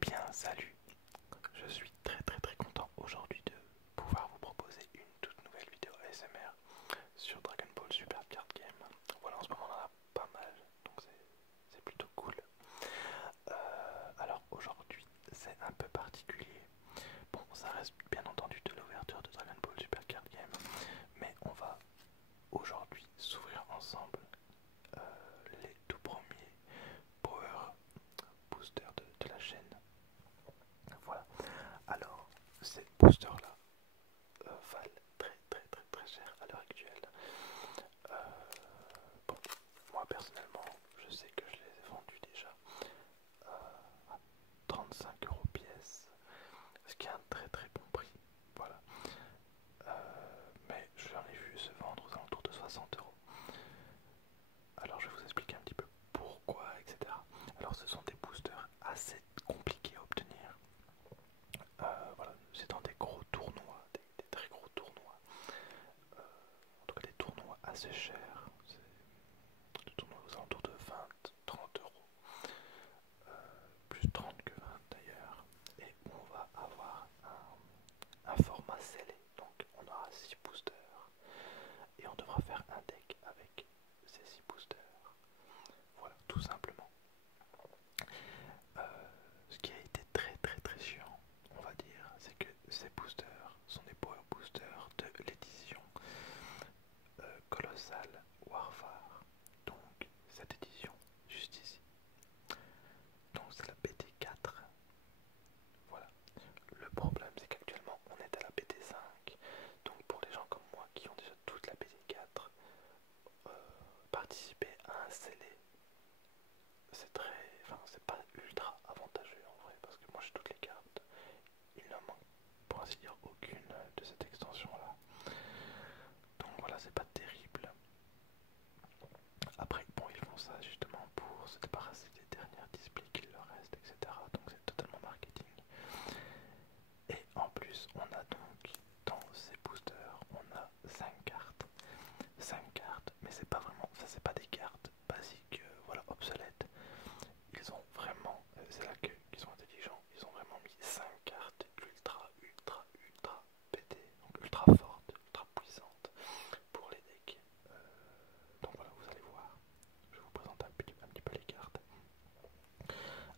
bien, salut. Je suis très content aujourd'hui de pouvoir vous proposer une toute nouvelle vidéo ASMR sur Dragon Ball Super Card Game. Voilà, en ce moment on en a pas mal, donc c'est plutôt cool. Alors aujourd'hui c'est un peu particulier. Bon, ça reste bien entendu de l'ouverture de Dragon Ball Super Card Game, mais on va aujourd'hui s'ouvrir ensemble les tout premiers Power Boosters de la chaîne. Voilà. Alors, ces boosters-là valent très cher à l'heure actuelle. Euh, bon, moi personnellement, je sais que je les ai vendus déjà à 35 € pièce, ce qui est un très bon prix. Voilà. Mais j'en ai vu se vendre aux alentours de 60 €. Alors je vais vous expliquer un petit peu pourquoi, etc. Alors ce sont des boosters assez compliqués à obtenir. Voilà, c'est dans des gros tournois, des très gros tournois. En tout cas des tournois assez chers. C'est des tournois aux alentours de 20-30 €. Plus 30 que 20 d'ailleurs. Et on va avoir un format scellé. Donc on aura 6 boosters. Et on devra faire un deck avec ces 6 boosters. Voilà, tout simplement. Ce qui a été très chiant, on va dire, c'est que ces boosters sont des power boosters de l'édition Colossal Warfare. Donc cette édition juste ici. Donc c'est la BT4. Voilà. Le problème c'est qu'actuellement on est à la BT5. Donc pour les gens comme moi qui ont déjà toute la BT4, participer à un scellé, c'est pas ultra avantageux en vrai, parce que moi j'ai toutes les cartes. Il ne manque pour ainsi dire aucune de cette extension là. Donc voilà, c'est pas terrible. Après, bon, ils font ça justement pour se débarrasser des dernières displays qu'il leur reste, etc. Donc c'est totalement marketing. Et en plus, on a donc dans ces boosters, on a 5 cartes. 5 cartes, mais c'est pas vraiment, ça c'est pas des cartes basiques, voilà, obsolètes. Ils ont vraiment, c'est là qu'ils sont intelligents, ils ont vraiment mis 5 cartes ultra pétées, donc ultra fortes, ultra puissantes pour les decks. Donc voilà, vous allez voir. Je vais vous présenter un petit peu les cartes.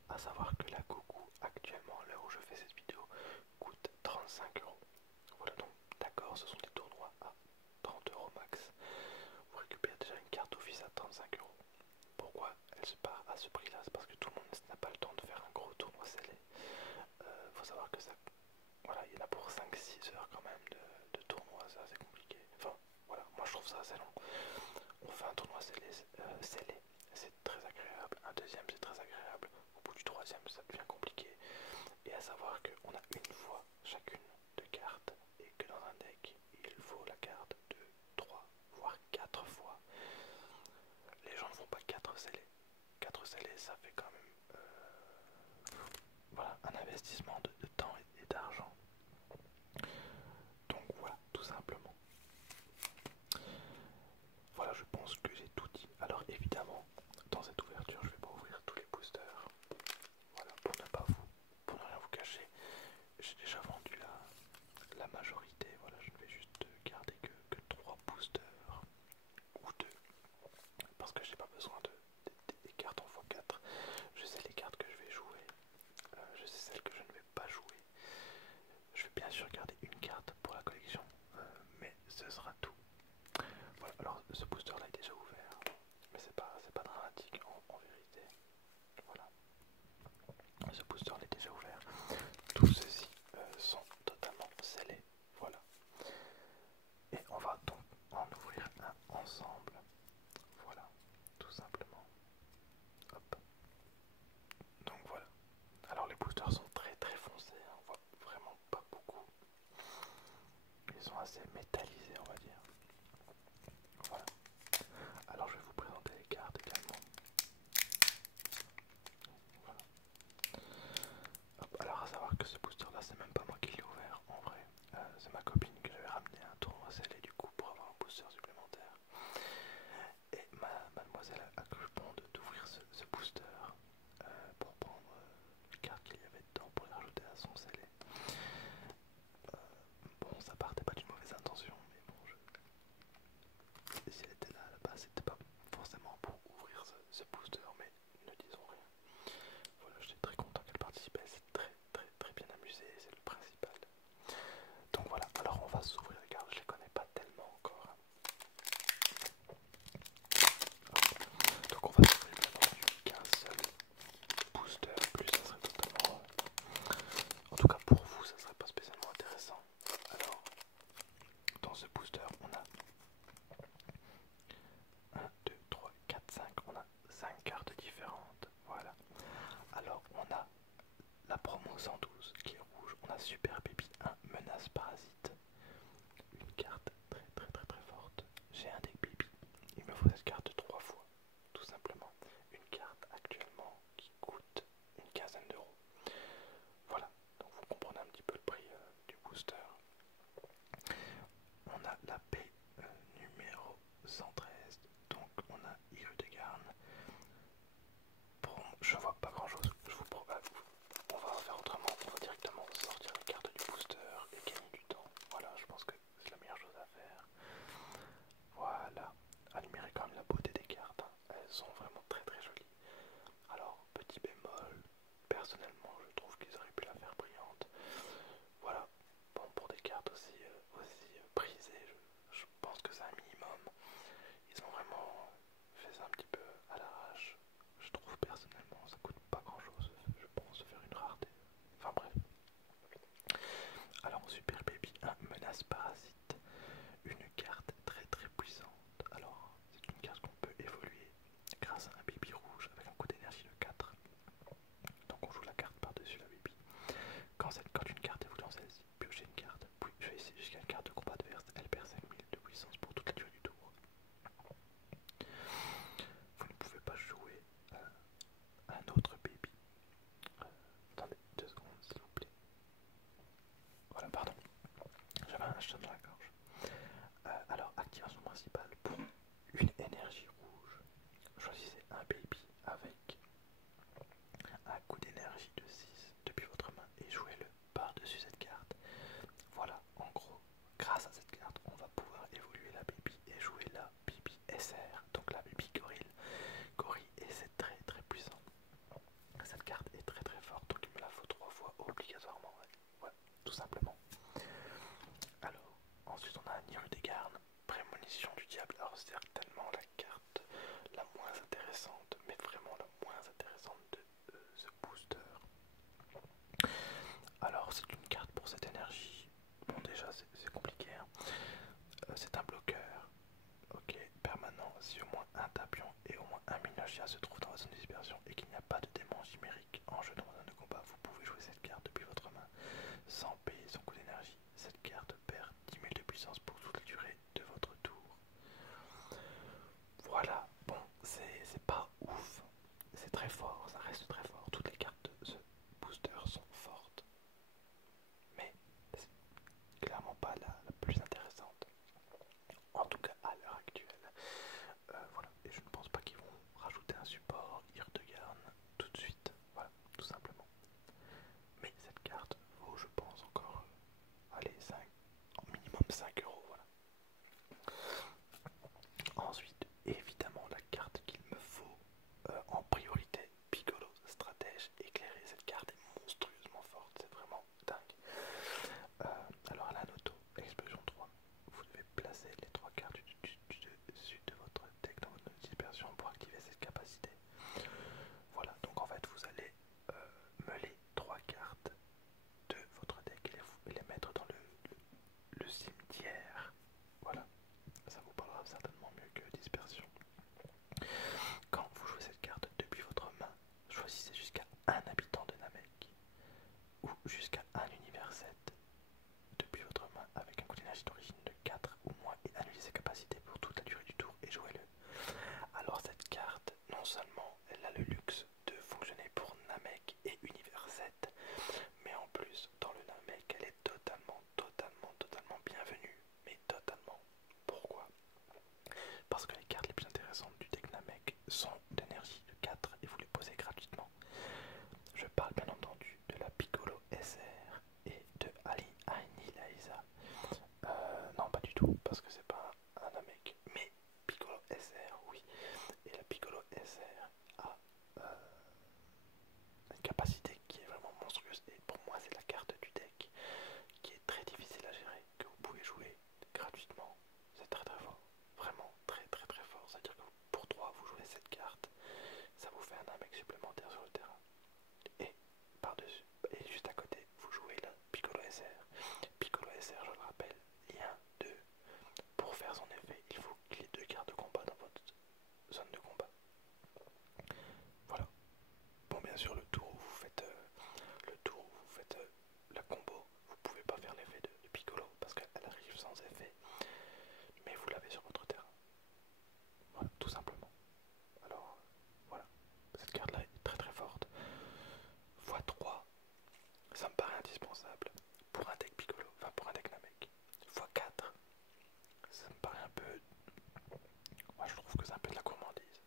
A savoir que la Goku, actuellement, à l'heure où je fais cette vidéo, coûte 35 €. Voilà, donc d'accord, ce sont des tournois à 30 € max. Vous récupérez déjà une carte office à 35 €. Pourquoi elle se part à ce prix-là? C'est parce que tout le monde n'a pas le temps de faire un gros tournoi scellé. Faut savoir que ça, voilà, il y en a pour 5-6 heures quand même de tournoi, c'est assez compliqué. Enfin, voilà, moi je trouve ça assez long. On fait un tournoi scellé, c'est très agréable. Un deuxième, c'est très agréable. Au bout du troisième, ça devient compliqué. Et à savoir qu'on a une fois chacune de cartes et que dans un deck, il faut la carte de 3 voire 4 fois. Les gens ne font pas 4 scellés. 4 scellés, ça fait quand même voilà, un investissement de temps et d'argent. Donc voilà, tout simplement. Voilà, je pense que j'ai tout dit. Alors évidemment, dans cette ouverture, je ne vais pas ouvrir tous les boosters. Voilà, pour ne rien vous cacher, j'ai déjà vendu la majorité. Voilà, je ne vais juste garder que 3 boosters ou 2 parce que j'ai pas besoin des cartes en x4. Je sais les cartes que je vais jouer, je sais celles que je ne vais pas jouer. Je vais bien sûr garder une carte pour la collection, mais ce sera tout. Voilà, alors ce booster là est déjà ouvert, mais c'est pas dramatique en vérité. Voilà, ce booster là est déjà ouvert. Tous ceux-ci sont totalement scellés. Voilà. Et on va donc en ouvrir un ensemble. Voilà, tout simplement. Hop. Donc voilà. Alors les boosters sont très foncés, hein. On voit vraiment pas beaucoup. Ils sont assez métallisés, on va dire. Voilà. Alors je vais vous présenter les cartes également. Voilà. Hop. Alors à savoir que ce booster là, c'est même pas moi qui l'ai ouvert en vrai. C'est ma copine que j'avais ramené à un tournoi scellé du coup pour avoir un booster supplémentaire. Et mademoiselle a cru bon d'ouvrir ce booster pour prendre les cartes qu'il y avait dedans. Masse Parasite, une carte très très puissante. Alors, c'est une carte qu'on peut évoluer grâce à un baby rouge avec un coût d'énergie de 4. Donc on joue la carte par-dessus la baby. Quand une carte évolue en celle-ci, piochez une carte, puis choisissez jusqu'à une carte de combat adverse, elle perd 5000 de puissance pour toute la durée du tour. Vous ne pouvez pas jouer un autre baby. Attendez 2 secondes s'il vous plaît. Voilà, pardon, j'avais un chat dans la gorge. Alors, activation principale pour une énergie rouge. Choisissez un baby avec un coût d'énergie de 6 depuis votre main et jouez-le par-dessus cette carte. Voilà, en gros, grâce à cette carte, on va pouvoir évoluer la baby et jouer la baby SR, donc la baby gorille. Gorille, et c'est très très puissant. Cette carte est très très forte, donc il me la faut 3 fois obligatoirement. Ouais, tout simplement. Alors, ensuite on a un Nirudégarn, prémonition du diable. Alors c'est certainement la carte la moins intéressante, mais vraiment la moins intéressante de ce booster. Alors c'est une carte pour cette énergie. Bon déjà c'est compliqué, hein. C'est un bloqueur. Ok, permanent. Si au moins un tapion et au moins un Minochia se trouve dans la zone de dispersion et qu'il n'y a pas de démon chimérique en jeu dans la zone de combat, vous pouvez jouer cette carte depuis votre main sans payer son coût d'énergie. Cette carte perd 10 000 de puissance pour toute la durée de votre tour. Voilà, bon, c'est pas ouf, c'est très fort, ça reste très fort. Toutes les cartes de ce booster sont fortes, mais c'est clairement pas la plus intéressante. En tout cas à l'heure actuelle. Voilà, et je ne pense pas qu'ils vont rajouter un support Hierdegarn tout de suite, voilà, tout simplement. Mais cette carte vaut, je pense, encore, allez, 5, minimum 5 euros, voilà. Ensuite, évidemment, la carte qu'il me faut en priorité, Piccolo, stratège éclairé. Cette carte est monstrueusement forte, c'est vraiment dingue. Alors, à la Noto, explosion 3, vous devez placer les 3 cartes du dessus de votre deck dans votre dispersion pour activer cette capacité. Voilà, donc en fait, vous allez meuler 3 cartes de votre deck et les mettre dans le cimetière. Voilà, ça vous parlera certainement mieux que dispersion. Quand vous jouez cette carte depuis votre main, choisissez jusqu'à un habitant de Namek ou jusqu'à un univers 7 depuis votre main avec un coût d'énergie d'origine de 4 ou moins et annulez ses capacités pour toute la durée du tour et jouez-le. Alors cette carte, non seulement elle a le luxe de fonctionner pour Namek et univers 7, mais en plus dans le Namek elle est totalement bienvenue. Mais totalement. Pourquoi? Parce que les cartes les plus intéressantes du deck Namek sont d'énergie de 4 et vous les posez gratuitement. Je parle bien entendu de la Piccolo SR et de Anilaisa. Non, pas du tout, parce que c'est pas un Namek. Mais Piccolo SR, oui. Et la Piccolo SR a une capacité qui est vraiment monstrueuse. Et pour moi, c'est la carte du deck qui est très difficile à gérer, que vous pouvez jouer gratuitement. C'est très très fort. Vraiment très fort. C'est-à-dire que pour 3, vous jouez cette carte. Ça vous fait un mec supplémentaire sur le terrain. Et par-dessus, et juste à côté, vous jouez la Piccolo SR. Piccolo SR, je le rappelle, lien 2. Pour faire son effet, il faut qu'il y ait 2 cartes de combat dans votre zone de combat. Voilà. Bon, bien sûr, le tour où vous faites, la combo, vous pouvez pas faire l'effet de Piccolo parce qu'elle arrive sans effet, mais vous l'avez sur votre terrain. Voilà, tout simplement. Alors, voilà. Cette carte-là est très forte. x3, ça me paraît indispensable pour un deck Piccolo, enfin pour un deck Namek. x4, ça me paraît un peu... Moi je trouve que c'est un peu de la gourmandise.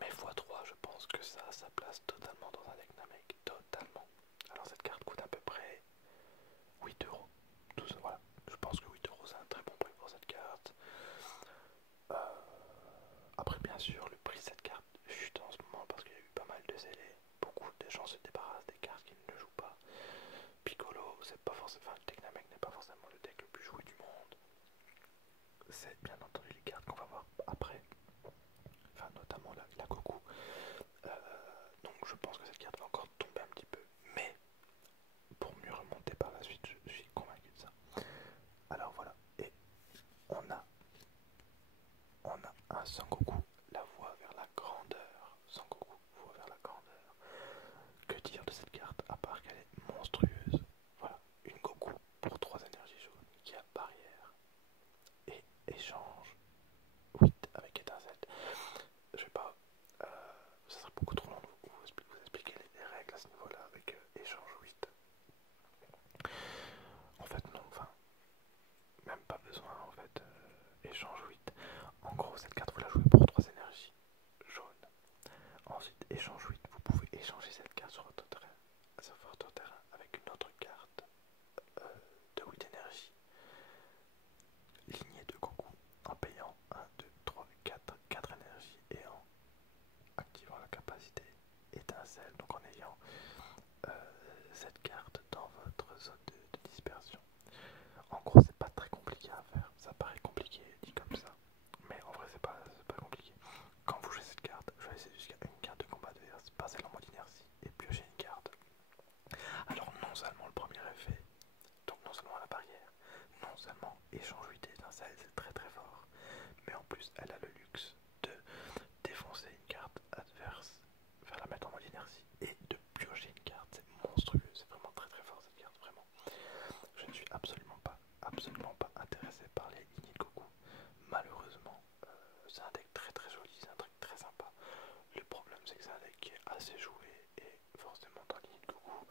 Mais x3, je pense que ça a sa place totalement dans un deck Namek. Totalement. Alors cette carte coûte à peu près 8 euros. Tout ça, voilà. Je pense que 8 euros c'est un très bon prix pour cette carte. Après bien sûr le prix de cette carte chute en ce moment parce qu'il y a eu pas mal de zélés. Beaucoup de gens se débarrassent des cartes qu'ils ne jouent pas. Piccolo, c'est pas forcément, enfin, le deck Namek n'est pas forcément le deck le plus joué du monde. C'est bien entendu les cartes qu'on va voir après, enfin notamment la Goku. Donc je pense que cette carte va encore tomber un petit peu, mais pour mieux remonter par la suite, je suis convaincu de ça. échange 8. En gros, cette carte vous la jouez pour 3 énergies jaunes. Ensuite, échange 8, vous pouvez échanger cette carte sur votre terrain avec une autre carte de 8 énergies. Lignée de Goku en payant 1, 2, 3, 4 énergies et en activant la capacité étincelle, donc en ayant cette carte dans votre zone de dispersion. En gros, c'est pas très compliqué à faire. Ça paraît compliqué dit comme ça, mais en vrai, c'est pas compliqué. Quand vous jouez cette carte, choisissez jusqu'à une carte de combat adverse, passez en mode inertie et piochez une carte. Alors, non seulement le premier effet, donc non seulement la barrière, non seulement échange 8 étincelles, c'est très très fort, mais en plus, elle a le luxe de défoncer une carte adverse, faire la mettre en mode inertie et de piocher une carte. C'est monstrueux, c'est vraiment très très fort cette carte, vraiment. Je ne suis absolument pas intéressé par les lignées de Goku. Malheureusement, c'est un deck très très joli, c'est un truc très sympa. Le problème c'est que c'est un deck qui est assez joué et forcément dans la lignée de Goku,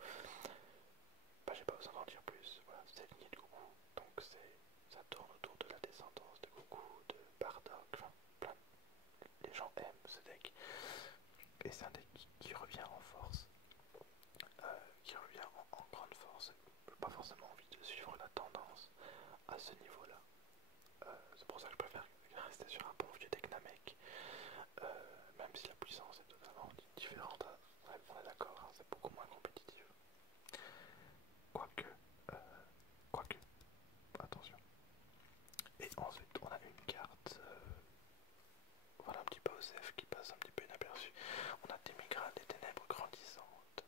bah, j'ai pas besoin d'en dire plus. Voilà, c'est la lignée de Goku, donc ça tourne autour de la descendance de Goku, de Bardock, enfin plein. Les gens aiment ce deck et c'est un deck qui revient en force. Qui revient en grande force. J'ai pas forcément envie de suivre la tendance à ce niveau-là. C'est pour ça que je préfère rester sur un bon vieux deck Namek. Même si la puissance est totalement différente, on est d'accord, hein, c'est beaucoup moins compétitif. Quoique, quoique, attention. Et ensuite, on a une carte, voilà un petit peu OCF qui passe un petit peu inaperçu. On a Démigrade des ténèbres grandissantes,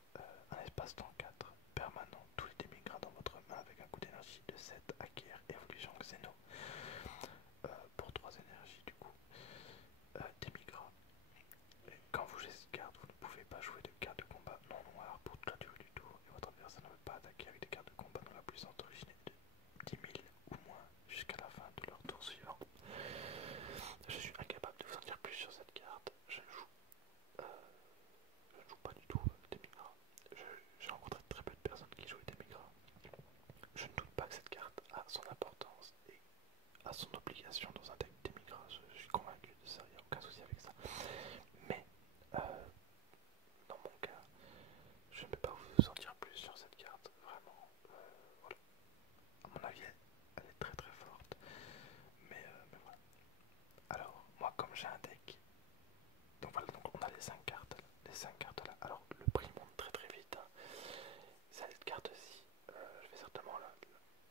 un espace-temps 4 permanent. Tous les démigrades dans votre main avec un coup d'énergie de 7 acquiert évolution Xeno pour 3 énergies du coup. Démigrade. Et quand vous jouez cette carte, vous ne pouvez pas jouer de carte de combat non noire pour toute la durée du tour et votre adversaire ne peut pas attaquer avec des cartes de combat dont la puissance d'origine est de 10 000 ou moins jusqu'à la fin de leur tour suivant. Je suis incapable de vous en dire plus sur cette carte. Je ne joue pas du tout Démigrade. J'ai rencontré très peu de personnes qui jouaient Démigrade. Je ne doute pas que cette carte a son importance et a son obligation dans un deck Démigrade. Je suis convaincu de ça, il n'y a aucun souci avec ça. Mais dans mon cas, je ne peux pas vous en dire plus sur cette carte. Vraiment, voilà. À mon avis, elle est très très forte. Mais voilà. Alors, moi, comme j'ai un deck, donc voilà, donc on a les 5 cartes. Les 5 cartes là. Alors, le prix monte très très vite. Hein. Cette carte-ci, je vais certainement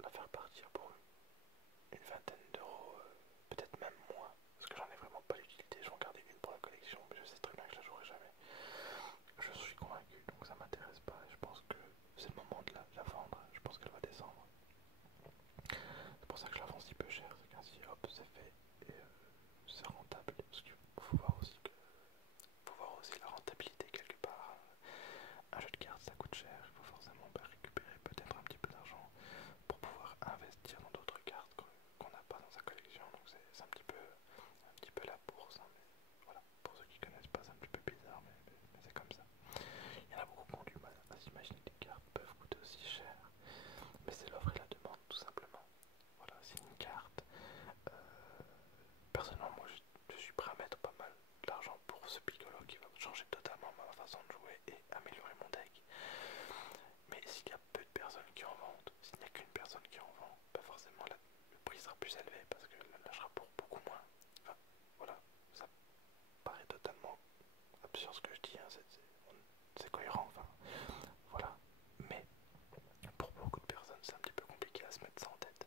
la faire partir pour une vingtaine d'euros, peut-être même moins, parce que j'en ai vraiment pas l'utilité. Je vais en garder une pour la collection, mais je sais très bien que je la jouerai jamais. Je suis convaincu, donc ça m'intéresse pas. Et je pense que c'est le moment de la vendre. Je pense qu'elle va descendre. C'est pour ça que je la vends si peu cher. C'est qu'ainsi, hop, c'est fait et c'est rentable. Parce qu'il faut voir aussi la rentabilité quelque part. Un jeu de cartes, ça coûte cher. Il faut forcément récupérer peut-être un petit peu d'argent pour pouvoir investir dans d'autres cartes qu'on n'a pas dans sa collection. Donc c'est un petit peu la bourse. Hein, mais voilà, pour ceux qui connaissent pas, c'est un petit peu bizarre, mais c'est comme ça. Il y en a beaucoup qui ont du mal à s'imaginer que les cartes peuvent coûter aussi cher. Mais c'est l'offre et la demande, tout simplement. Voilà, c'est une carte. Personnellement, moi je suis prêt à mettre pas mal d'argent pour ce piccolo qui va changer totalement ma façon de jouer et améliorer mon deck. Mais s'il y a peu de personnes qui en vendent, s'il n'y a qu'une personne qui en vend, bah forcément le prix sera plus élevé parce qu'elle lâchera pour beaucoup moins. Enfin, voilà, ça paraît totalement absurde ce que je dis, hein, c'est cohérent, enfin, voilà. Mais pour beaucoup de personnes, c'est un petit peu compliqué à se mettre ça en tête.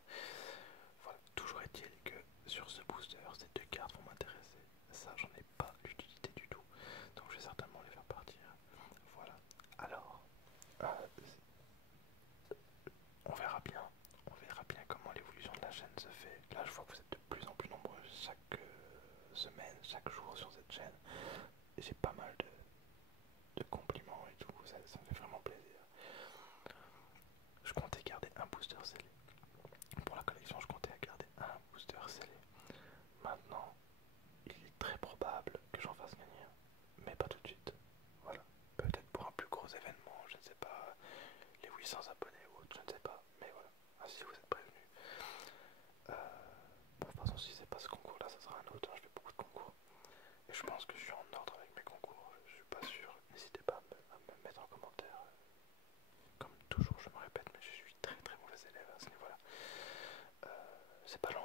Voilà, toujours est-il que sur ce booster, ces 2 cartes vont m'intéresser. Ça, j'en ai pas l'utilité du tout, donc je vais certainement les faire partir. Voilà. Alors, on verra bien comment l'évolution de la chaîne se fait. Là, je vois que vous êtes de plus en plus nombreux chaque semaine, chaque jour sur cette chaîne. Et j'ai pas mal de compliments et tout, ça me fait vraiment plaisir. Je comptais garder un booster scellé. Pour la collection, je comptais garder un booster scellé. Maintenant, il est très probable que j'en fasse gagner un, mais pas tout de suite. Voilà, peut-être pour un plus gros événement, je ne sais pas, les 800 abonnés ou autre, je ne sais pas, mais voilà, ainsi vous êtes prévenus. Bon, de toute façon, si c'est pas ce qu'on je pense que je suis en ordre avec mes concours, je suis pas sûr. N'hésitez pas à me mettre en commentaire. Comme toujours, je me répète, mais je suis très très mauvais élève à ce niveau-là. C'est pas long